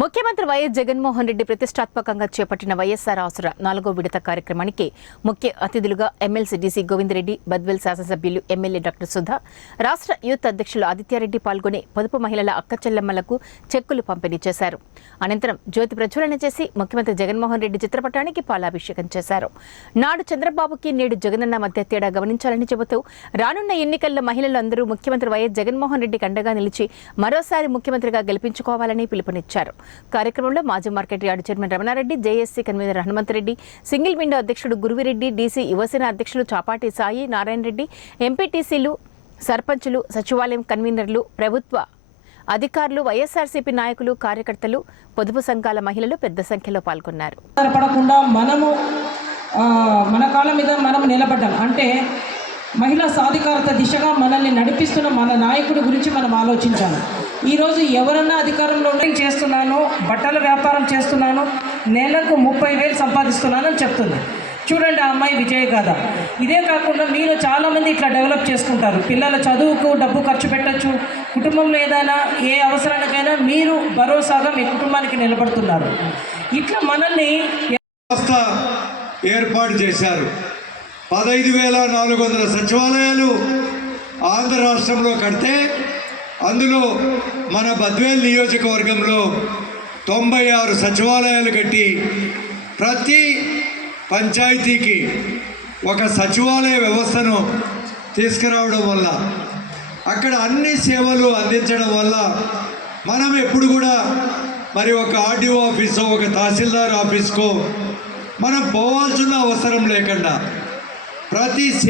ముఖ్యమంత్రి వైఎస్ జగన్మోహన్ రెడ్డి ప్రతిష్టాత్మకంగా చేపట్టిన వైఎస్ఆర్ ఆసరా 4వ విడత కార్యక్రమానికి ముఖ్య అతిథులుగా ఎమ్మెల్సీ డీసీ గోవిందరెడ్డి, బద్వేల్ శాసనసభ్యులు ఎమ్మెల్యే డాక్టర్ సుధా, రాష్ట్ర యూత్ అధ్యక్షులు ఆదిత్యారెడ్డి పాల్గొని పొదుపు మహిళల అక్కచెల్లెమ్మలకు చెక్కులు పంపిణీ చేశారు. అనంతరం జ్యోతి ప్రజ్వలన చేసి ముఖ్యమంత్రి జగన్మోహన్ రెడ్డి చిత్రపటానికి పాలాభిషేకం చేశారు. నాడు చంద్రబాబుకి నేడు జగనన్న మధ్య తేడా గమనించాలని చెబుతూ రానున్న ఎన్నికల్లో మహిళలు అందరూ ముఖ్యమంత్రి వైఎస్ జగన్మోహన్ రెడ్డికి అండగా నిలిచి మరోసారి ముఖ్యమంత్రిగా గెలిపించుకోవాలని పిలుపునిచ్చారు. కార్యక్రమంలో మాజీ market yard chairman Ramana Reddy, JSC convener Hanumantha Reddy, single window అధ్యక్షుడు గురువిరెడ్డి, డీసీ యువసేన అధ్యక్షులు చాపాటి సాయి నారాయణ రెడ్డి, ఎంపీటీసీలు, సర్పంచులు, సచివాలయం కన్వీనర్లు, ప్రభుత్వ అధికారులు, వైఎస్ఆర్సీపీ నాయకులు, కార్యకర్తలు, పొదుపు సంఘాల మహిళలు పెద్ద సంఖ్యలో పాల్గొన్నారు. మన కాళ్ళ మీద మనం నిలబడ్డాం అంటే మహిళా సాధికారత దిశగా మనల్ని నడిపిస్తున్న మన నాయకుడి గురించి మనం ఆలోచించాలి. ఈరోజు ఎవరన్నా అధికారంలో చేస్తున్నాను, బట్టల వ్యాపారం చేస్తున్నాను, నెలకు 30,000 సంపాదిస్తున్నానని చెప్తుంది. చూడండి ఆ అమ్మాయి విజయ గాథ. ఇదే కాకుండా మీరు చాలామంది ఇట్లా డెవలప్ చేసుకుంటారు. పిల్లల చదువుకు డబ్బు ఖర్చు పెట్టచ్చు, కుటుంబంలో ఏదైనా ఏ అవసరానికైనా మీరు భరోసాగా మీ కుటుంబానికి నిలబడుతున్నారు. ఇట్లా మనల్ని ఏర్పాటు చేశారు. 15,400 సచివాలయాలు ఆంధ్ర రాష్ట్రంలో కడితే అందులో మన బద్వేల్ నియోజకవర్గంలో 96 సచివాలయాలు కట్టి ప్రతి పంచాయతీకి ఒక సచివాలయ వ్యవస్థను తీసుకురావడం వల్ల అక్కడ అన్ని సేవలు అందించడం వల్ల మనం ఎప్పుడు కూడా మరి ఒక ఆర్డీఓ ఆఫీసో ఒక తహసీల్దార్ ఆఫీస్కో మనం పోవాల్సిన అవసరం లేకుండా ప్రతి